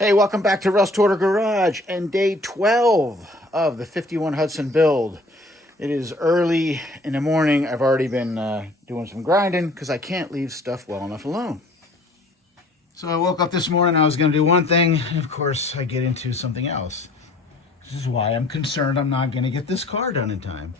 Hey, welcome back to Russ Torter Garage and day 12 of the 51 Hudson build. It is early in the morning. I've already been doing some grinding because I can't leave stuff well enough alone. So I woke up this morning, I was going to do one thing, and of course I get into something else. This is why I'm concerned I'm not going to get this car done in time.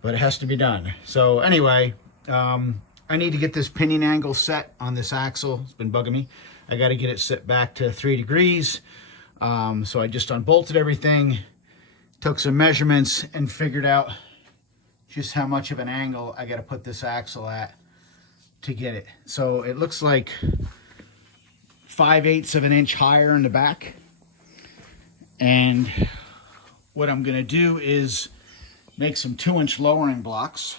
But it has to be done. So anyway, I need to get this pinion angle set on this axle. It's been bugging me. I got to get it set back to 3 degrees. So I just unbolted everything, took some measurements, and figured out just how much of an angle I got to put this axle at to get it. So it looks like 5/8 of an inch higher in the back. And what I'm going to do is make some 2-inch lowering blocks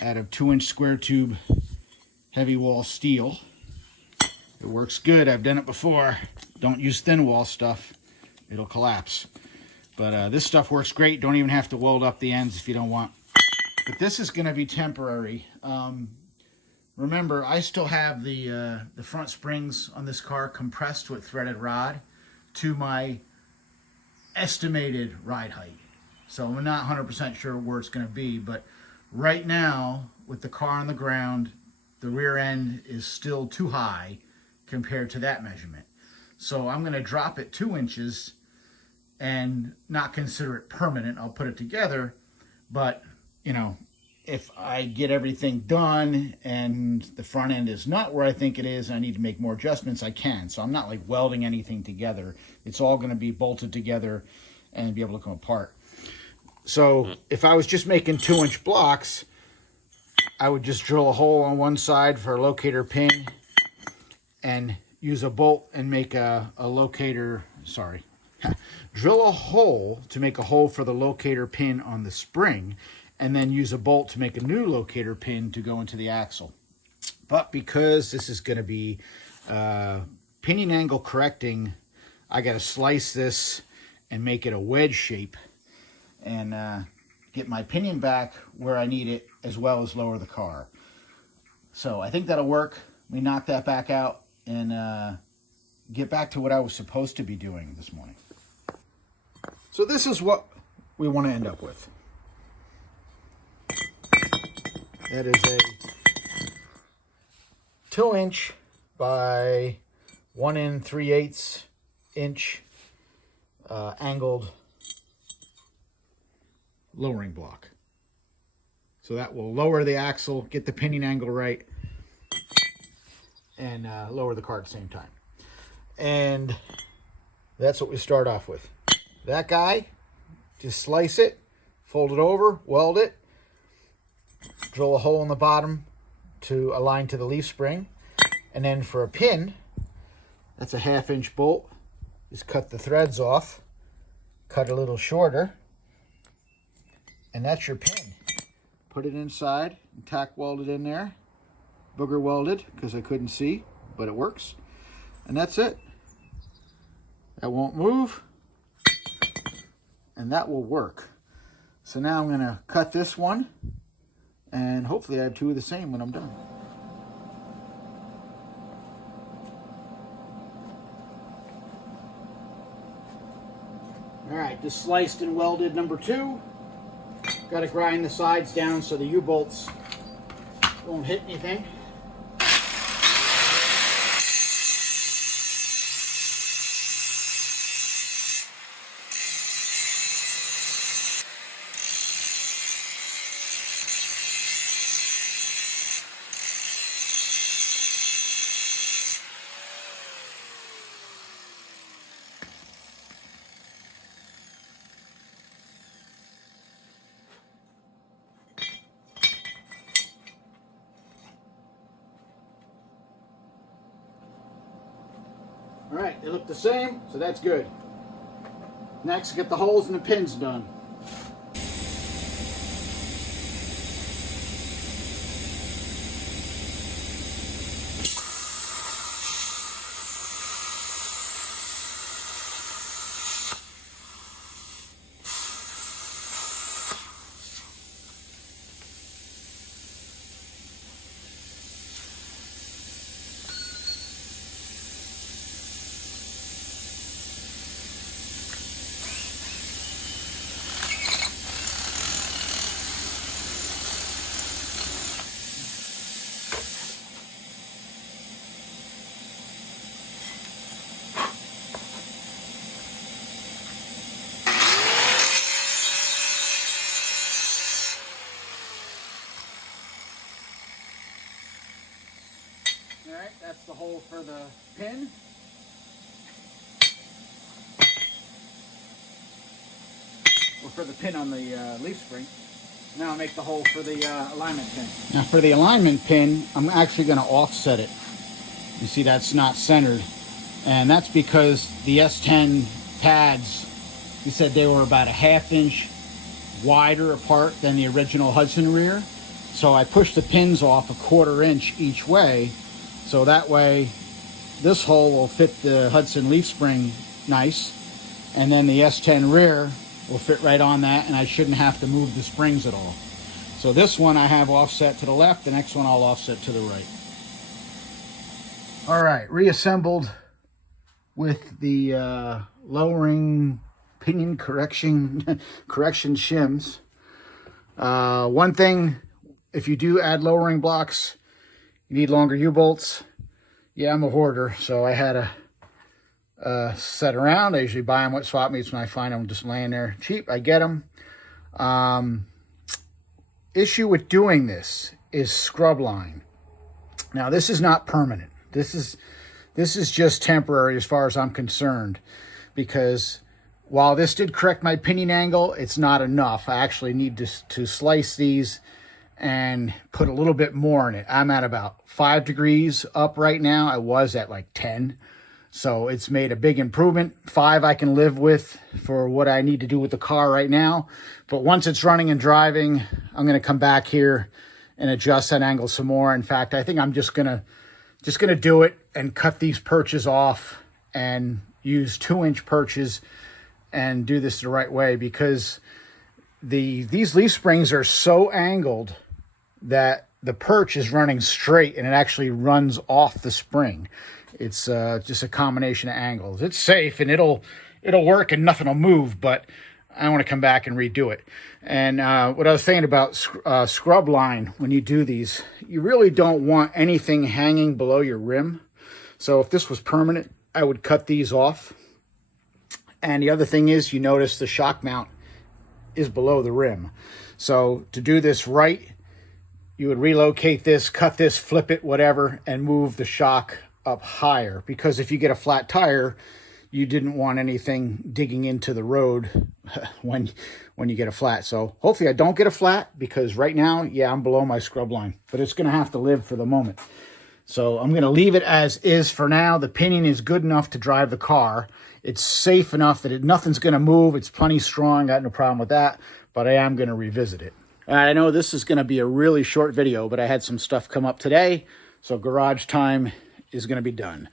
out of 2-inch square tube heavy wall steel. It works good. I've done it before. Don't use thin wall stuff. It'll collapse. But this stuff works great. Don't even have to weld up the ends if you don't want. But this is going to be temporary. Remember, I still have the front springs on this car compressed with threaded rod to my estimated ride height. So I'm not 100% sure where it's going to be. But right now, with the car on the ground, the rear end is still too high compared to that measurement. So I'm going to drop it 2 inches and not consider it permanent. I'll put it together, but you know, if I get everything done and the front end is not where I think it is and I need to make more adjustments, I can. So I'm not like welding anything together. It's all going to be bolted together and be able to come apart. So if I was just making 2-inch blocks, I would just drill a hole on one side for a locator pin and use a bolt and make a locator, drill a hole to make a hole for the locator pin on the spring, and then use a bolt to make a new locator pin to go into the axle. But because this is going to be pinion angle correcting, I got to slice this and make it a wedge shape and get my pinion back where I need it, as well as lower the car. So I think that'll work. We knock that back out and get back to what I was supposed to be doing this morning. So this is what we want to end up with. That is a 2-inch by 1 3/8 inch angled lowering block. So that will lower the axle, get the pinion angle right, and lower the car at the same time. And that's what we start off with. That guy, just slice it, fold it over, weld it, drill a hole in the bottom to align to the leaf spring. And then for a pin, that's a 1/2-inch bolt. Just cut the threads off, cut a little shorter, and that's your pin. Put it inside and tack weld it in there. Booger welded because I couldn't see, but it works. And that's it. That won't move. And that will work. So now I'm going to cut this one, and hopefully I have 2 of the same when I'm done. All right, just sliced and welded number 2. Got to grind the sides down so the U-bolts won't hit anything. All right, they look the same, so that's good. Next, get the holes and the pins done. hole for the pin. Or for the pin on the leaf spring. Now I'll make the hole for the alignment pin. Now for the alignment pin, I'm actually going to offset it. You see that's not centered. And that's because the S10 pads, he said they were about a 1/2 inch wider apart than the original Hudson rear. So I pushed the pins off a 1/4 inch each way. So that way this hole will fit the Hudson leaf spring nice. And then the S10 rear will fit right on that, and I shouldn't have to move the springs at all. So this one I have offset to the left, the next one I'll offset to the right. All right, reassembled with the lowering pinion correction shims. One thing, if you do add lowering blocks, you need longer U-bolts. Yeah, I'm a hoarder, so I had a set around. I usually buy them at swap meets when I find them just laying there cheap. I get them. Issue with doing this is scrub line. Now this is not permanent. This is just temporary as far as I'm concerned, because while this did correct my pinion angle, it's not enough. I actually need to slice these and put a little bit more in it. I'm at about 5 degrees up right now. I was at like 10. So it's made a big improvement. 5 I can live with for what I need to do with the car right now. But once it's running and driving, I'm going to come back here and adjust that angle some more. In fact, I think I'm just going to do it and cut these perches off and use 2-inch perches and do this the right way, because these leaf springs are so angled that the perch is running straight and it actually runs off the spring. It's just a combination of angles. It's safe and it'll work and nothing will move, but I want to come back and redo it. And what I was saying about scrub line, when you do these, you really don't want anything hanging below your rim. So if this was permanent, I would cut these off. And the other thing is, you notice the shock mount is below the rim. So to do this right, you would relocate this, cut this, flip it, whatever, and move the shock up higher, because if you get a flat tire, you didn't want anything digging into the road when you get a flat. So hopefully I don't get a flat, because right now, yeah, I'm below my scrub line, but it's going to have to live for the moment. So I'm going to leave it as is for now. The pinion is good enough to drive the car. It's safe enough that nothing's going to move. It's plenty strong. Got no problem with that, but I am going to revisit it. I know this is going to be a really short video, but I had some stuff come up today, so garage time is going to be done.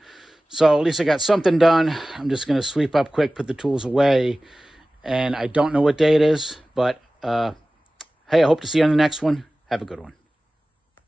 So at least I got something done. I'm just going to sweep up quick, put the tools away, and I don't know what day it is, but hey, I hope to see you on the next one. Have a good one.